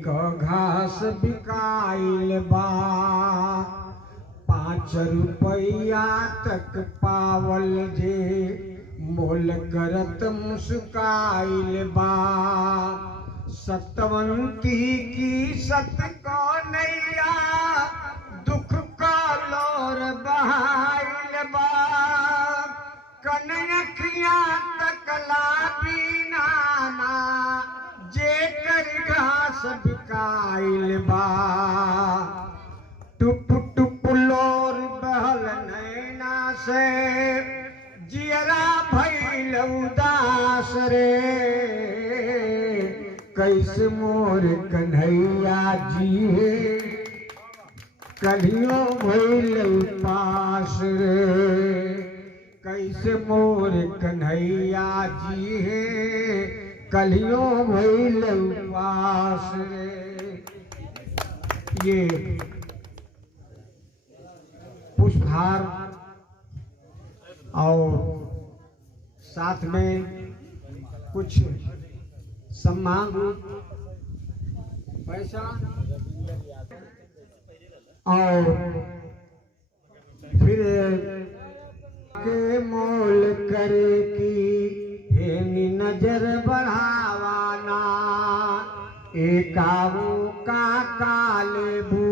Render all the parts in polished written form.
घास बिकाइल बा 5 रुपया तक पावल जे मोल करत मुस्काइल बा। सतवंती की सत को नैया दुख का लोर बहाइल बा। कनखिया तकला बीना ना जेकर घास बिकाइल बा। टुप टुप लोर बहल नैना से जियरा भइल उदास रे। कैसे मोर कन्हैया जी है कलियों भइल उपास रे। कैसे मोर कन्हैया जी है कलियों भइल उपास रे। ये पुष्पहार और साथ में कुछ सम्मान पैसा और फिर के मोल करे की हेनी नजर बढ़ावाना। एकावो का कालेबू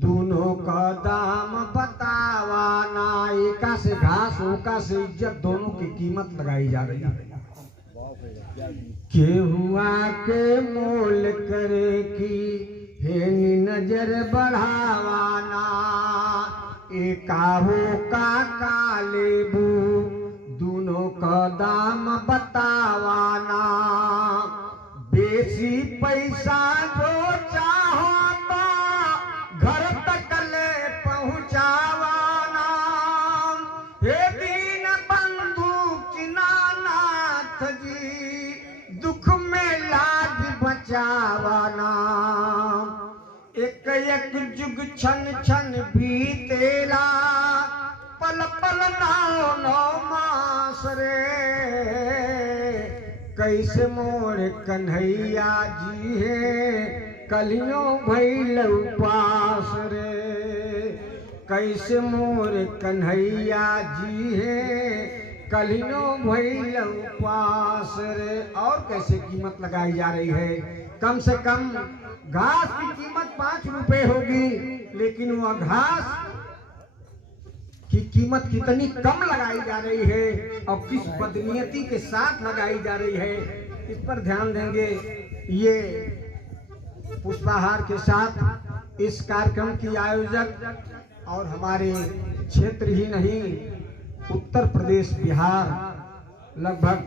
दोनों का दाम बतावाना। एका से घास ओका से इज्जत दोनों की कीमत लगाई जा रही है। केहुआ के मोल करे की हेनी नजर बढ़ावाना। एकाहो का कालेबू दोनों का दाम बतावाना। बेसी पैसा जो चाहो तो घर तक ले पहुँचावाना। हे दीन बंधु चिनानाथ जी दुख में लाज बचावाना। एक एक जुग छन छन बीतेला पल पल नाओ नौ मास रे। कैसे मोर कन्हैया जी है कलियों भइल उपास रे। कैसे मोर कन्हैया जी है कलियों भइल उपास रे। और कैसे कीमत लगाई जा रही है। कम से कम घास की कीमत 5 रुपए होगी लेकिन वह घास की कीमत कितनी कम लगाई जा रही है और किस बदनीयती के साथ लगाई जा रही है इस पर ध्यान देंगे। ये पुष्पहार के साथ इस कार्यक्रम की आयोजक और हमारे क्षेत्र ही नहीं उत्तर प्रदेश बिहार लगभग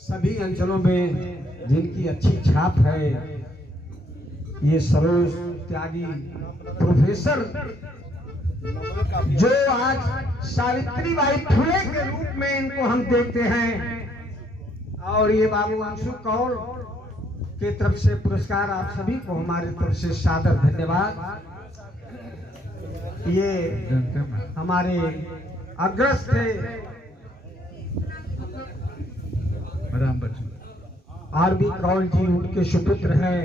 सभी अंचलों में जिनकी अच्छी छाप है ये सरोज त्यागी प्रोफेसर जो आज सावित्रीबाई फुले के रूप में इनको हम देखते हैं। और ये बाबू अंशु कौल के तरफ से पुरस्कार आप सभी को हमारी तरफ से सादर धन्यवाद। ये हमारे अग्रज थे आर.बी. कौल जी उनके सुपुत्र हैं।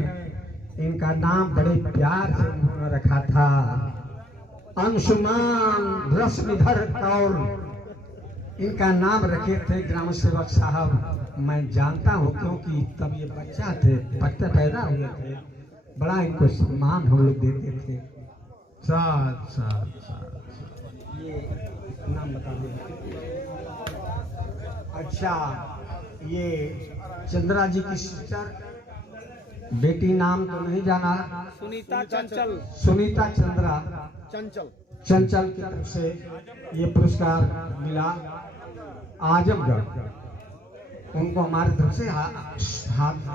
इनका नाम बड़े प्यार से उन्होंने रखा था अंशुमान रश्मिधर कौल। इनका नाम रखे थे ग्राम सेवक साहब। मैं जानता हूँ क्योंकि तब ये बच्चा थे बच्चे पैदा हुए थे बड़ा इनको सम्मान हम लोग देते थे। साथ साथ साथ ये नाम बता दें। अच्छा ये चंद्रा जी की सिस्टर बेटी नाम तो नहीं जाना सुनीता चंचल। सुनीता चंद्रा चंचल चंचल की तरफ से ये पुरस्कार मिला आजमगढ़। उनको हमारी तरफ से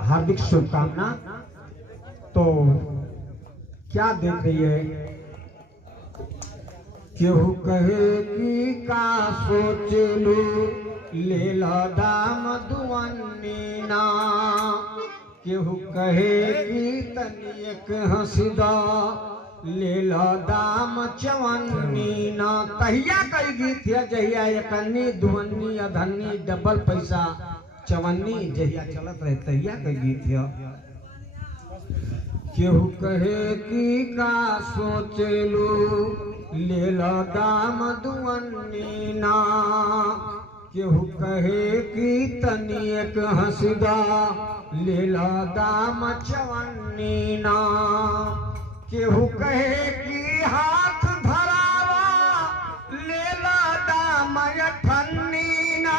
हार्दिक शुभकामना। तो क्या देख रही है। केहू कहे कि का सोचलू ले लो दाम दुआनी ना। केहू कहे कि तनिक हंसदा ले लो दाम चवन्नी ना। तहिया कई गीत है जहिया एकन्नी दुवन्नी अधन्नी डबल पैसा चवन्नी जहिया चलत रहे तहिया कई गीत है। केहू कहे कि का सोचेलू ले लो दाम दुअन्नी ना, केहू कहे कि तनिक हंसदा ले लो दाम चवन्नी ना, केहू कहे कि हाथ धरावा ले लो दाम अठन्नी ना,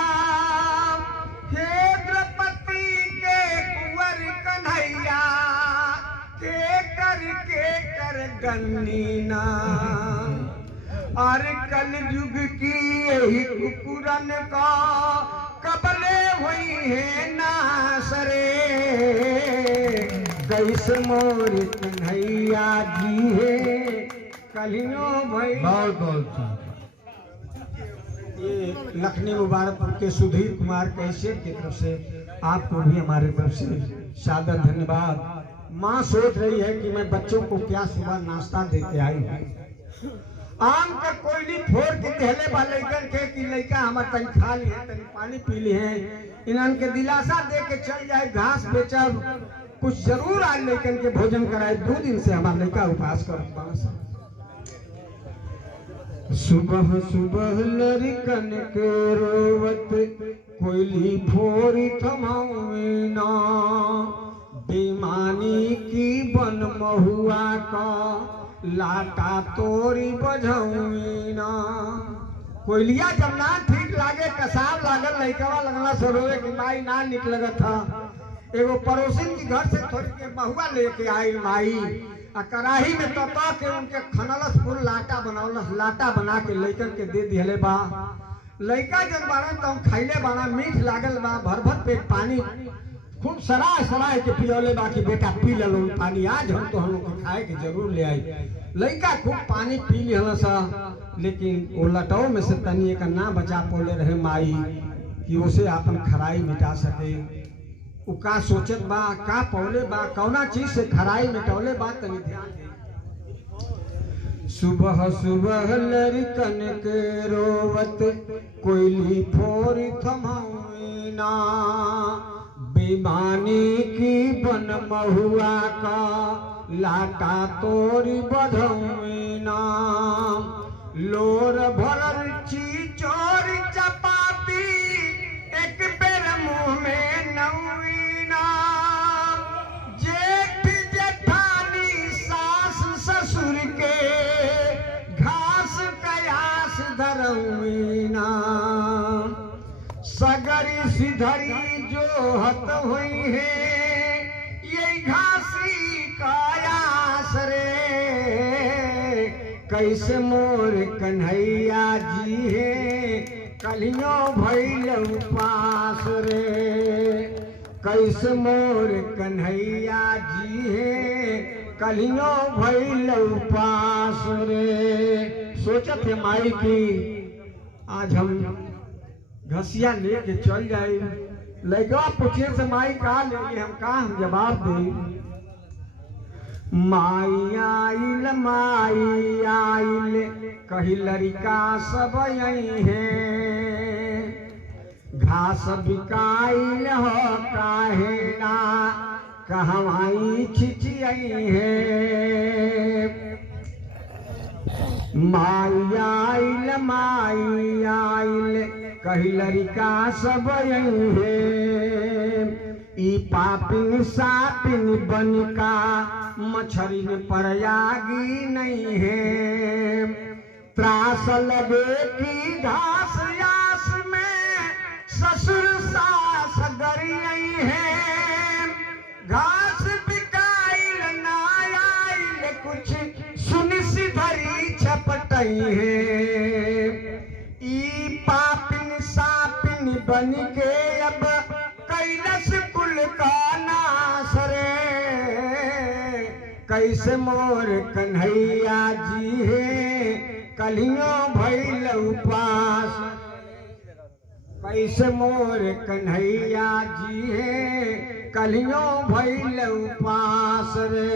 हे द्रौपदी के कुंवर कन्हैया के कर गन्नी ना, और कल युग की यही कुकुरन का कबले हुई है नासरे, कैसे मोर कन्हैया जी है कलियों भाई। बहुत बहुत ये लखनी मुबारकपुर के सुधीर कुमार कैसेट की तरफ से आपको भी हमारे तरफ से सादर धन्यवाद। माँ सोच रही है कि मैं बच्चों को क्या सुबह नाश्ता देके आई हूँ। आम का कोयली फोड़ के दहले बा लइकन के कि लइका हमार तनी खा लिए तनी पानी पी लिए हैं, इन्हन के दिलासा दे के चल जाए घास बेचब कुछ जरूर आज लइकन के भोजन कराए। 2 दिन से हमार लइका उपास कर। सुबह सुबह लड़कन के रोवत कोयली फोड़ी थमावे ना, बेईमानी की बन महुआ का लाटा तोरी बझौनी ना। कोयलिया जब ना ठीक लागे कसाब लागल लइकवा लगला सरोवे की माई ना निक लगत था। एगो पड़ोसिन की घर से थोड़ी के महुआ लेके आई माई आ कड़ाही में तपा के उनके खनलस फूल लाटा बनौलस, लाटा बना के लइकन के दे दिहले बा। लइका जब बाड़ा तो खैले बाड़ा मीठ लागल बा, भर भर पेट पानी खूब सराय सराय के पियोले बाकी बेटा पी लो पानी, आज हम तो हम लोग खाए के जरूर ले आई। लइका खूब पानी पी लिया सा, लेकिन वो लटाओ में से तनी एक ना बचा पोले रहे माई कि उसे अपन खराई मिटा सके। उ का सोचत बा का पौले बा कौना चीज से खराई मिटौले बा तनी ध्यान दे। सुबह सुबह लड़कन के रोवत कोयली फोड़ी थमावी ना, बेईमानी की बन महुआ का लाटा तोरी बधौवी ना, लोर भरल चोर चपाती एक बेर मुंह में नौवी ना, जेठ जेठानी सास ससुर के घास कयास धरौवी ना, सगरी सिधरी जो हत हुई है ये घासी कायास रे, कैसे मोर कन्हैया जी है कलियों भइल उपास रे, कैसे मोर कन्हैया जी है कलियों भइल उपास रे। सोचत है माई की आज हम घसिया लेके चल जाए। लइका पूछे से माई का लेके हम जवाब दे। माई आइल कही लड़का सब यही है, घास बिकाइल हो काहे ना कहवाई छिचियई है। माई आइल कही लड़का सब यही है, ई पापिन सापिन बनिका मछरिन परयागी नहीं है। त्रास लगे कि घास यास में ससुर सास गरियई है, घास बिकाइल ना आइल कुछ सुन सिधरी छपटई है। ई पापिन सापिन बन के अब कैलस कुल का नास रे, कैसे मोर कन्हैया जी है कलियों भइल उपास, कैसे मोर कन्हैया जी है कलियों भइल उपास रे।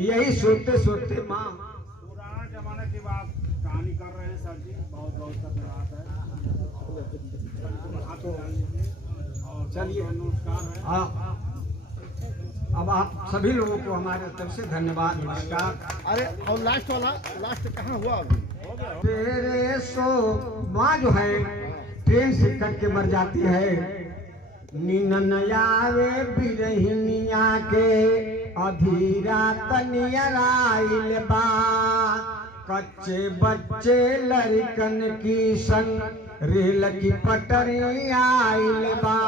यही सोते सोते माँ पुराना जमाने की बात कहानी कर रहे हैं सर जी, बहुत बहुत धन्यवाद है। हाथ डाल लीजिए और चलिए नमस्कार है। अब आप सभी लोगों को हमारे तरफ से धन्यवाद, नमस्कार। अरे और लास्ट वाला, लास्ट कहाँ हुआ अभी? तेरे सो माँ जो है ट्रेन से कट के मर जाती है, नीन नयावे बिरहिनिया के अधीरा तनियराइल बा, कच्चे बच्चे लड़कन की संग रेल की पटरी आइल बा,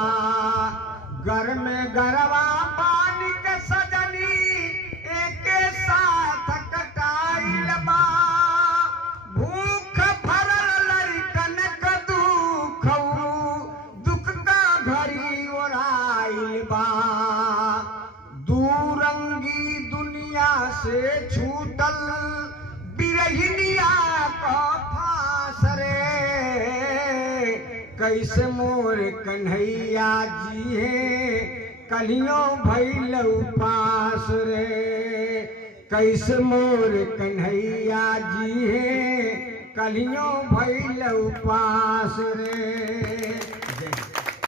घर में गरवा पानी के सजनी एक साथ कटाइल बा, भूख भरल लड़कन का दुख दुख का घड़ी ओराइल बा, दूरंगी दुनिया से छूटल बिरहिनिया का फांस रे, कैसे मोर कन्हैया जी है कलियों भइल उपास रे, कैसे मोर कन्हैया जी है कलियों भइल उपास रे।